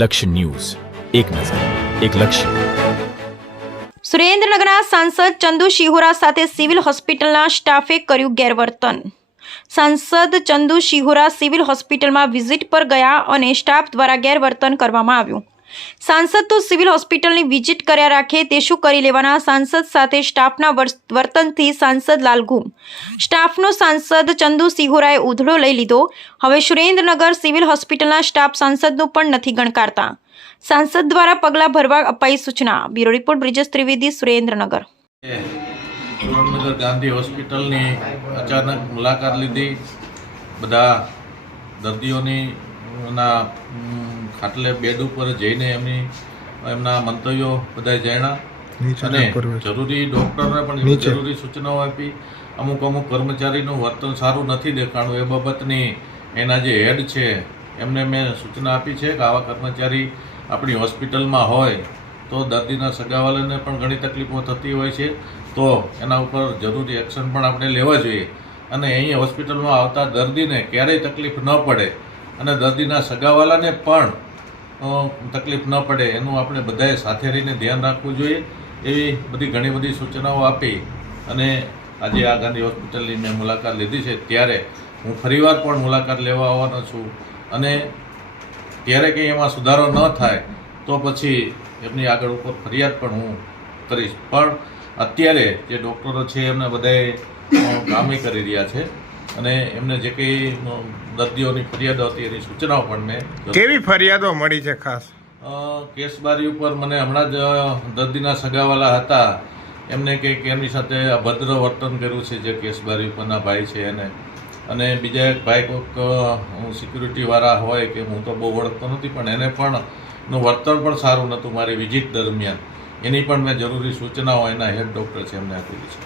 લક્ષ્ય ન્યૂઝ, એક નજર, એક લક્ષ્ય. સુરેન્દ્રનગરના સાંસદ ચંદુ શિહોરા સાથે સિવિલ હોસ્પિટલના સ્ટાફે કર્યું ગેરવર્તન. સાંસદ ચંદુ શિહોરા સિવિલ હોસ્પિટલમાં વિઝિટ પર ગયા અને સ્ટાફ દ્વારા ગેરવર્તન કરવામાં આવ્યું. સાંસદ તો સિવિલ હોસ્પિટલની વિઝિટ કર્યા રાખે તે શું કરી લેવાના. સાંસદ સાથે સ્ટાફના વર્તનથી સાંસદ લાલઘુમ. સ્ટાફનો સાંસદ ચંદુ શિહોરાએ ઉધડો લઈ લીધો. હવે સુરેન્દ્રનગર સિવિલ હોસ્પિટલના સ્ટાફ સાંસદનું પણ નથી ગણકારતા. સાંસદ દ્વારા પગલાં ભરવા અપાઈ સૂચના. Bureau report Brijesh Trivedi, Surendranagar. સુરેન્દ્રનગર ગાંધી હોસ્પિટલની અચાનક મુલાકાત લીધી. બધા દર્દીઓની ખાટલે બેડ ઉપર જઈને એમના મંતવ્યો બધા જાણ્યા અને જરૂરી ડૉક્ટરને પણ જરૂરી સૂચનાઓ આપી. અમુક કર્મચારીનું વર્તન સારું નથી દેખાણું એ બાબતની એના જે હેડ છે એમને મેં સૂચના આપી છે કે આવા કર્મચારી આપણી હોસ્પિટલમાં હોય તો દર્દીના સગાવાલાને પણ ઘણી તકલીફો થતી હોય છે, તો એના ઉપર જરૂરી એક્શન પણ આપણે લેવા જોઈએ અને અહીં હોસ્પિટલમાં આવતા દર્દીને ક્યારેય તકલીફ ન પડે અને દર્દીના સગાવાલાને પણ તકલીફ ન પડે એનું આપણે બધાએ સાથે રહીને ધ્યાન રાખવું જોઈએ. એવી ઘણી બધી સૂચનાઓ આપી અને આજે આ ગાંધી હોસ્પિટલની મેં મુલાકાત લીધી છે. ત્યારે હું ફરીવાર પણ મુલાકાત લેવા આવવાનો છું અને ત્યારે કંઈ એમાં સુધારો ન થાય તો પછી એમની આગળ ઉપર ફરિયાદ પણ હું કરીશ. પણ અત્યારે જે ડૉક્ટરો છે એમને બધાએ કામે કરી રહ્યા છે અને એમને જે કંઈ દર્દીઓની ફરિયાદો હતી એની સૂચનાઓ પણ મેં. કેવી ફરિયાદો મળી છે? ખાસ કેસબારી ઉપર મને હમણાં જ દર્દીના સગાવાલા હતા એમને કંઈક એમની સાથે અભદ્ર વર્તન કર્યું છે જે કેસબારી ઉપરના ભાઈ છે એને, અને બીજા એક ભાઈ કોઈક સિક્યુરિટીવાળા હોય કે હું તો બહુ ઓળખતો નથી પણ એને પણ નું વર્તન પણ સારું નહોતું મારી વિઝિટ દરમિયાન. એની પણ મેં જરૂરી સૂચનાઓ એના હેડ ડૉક્ટર છે એમને આપેલી છે.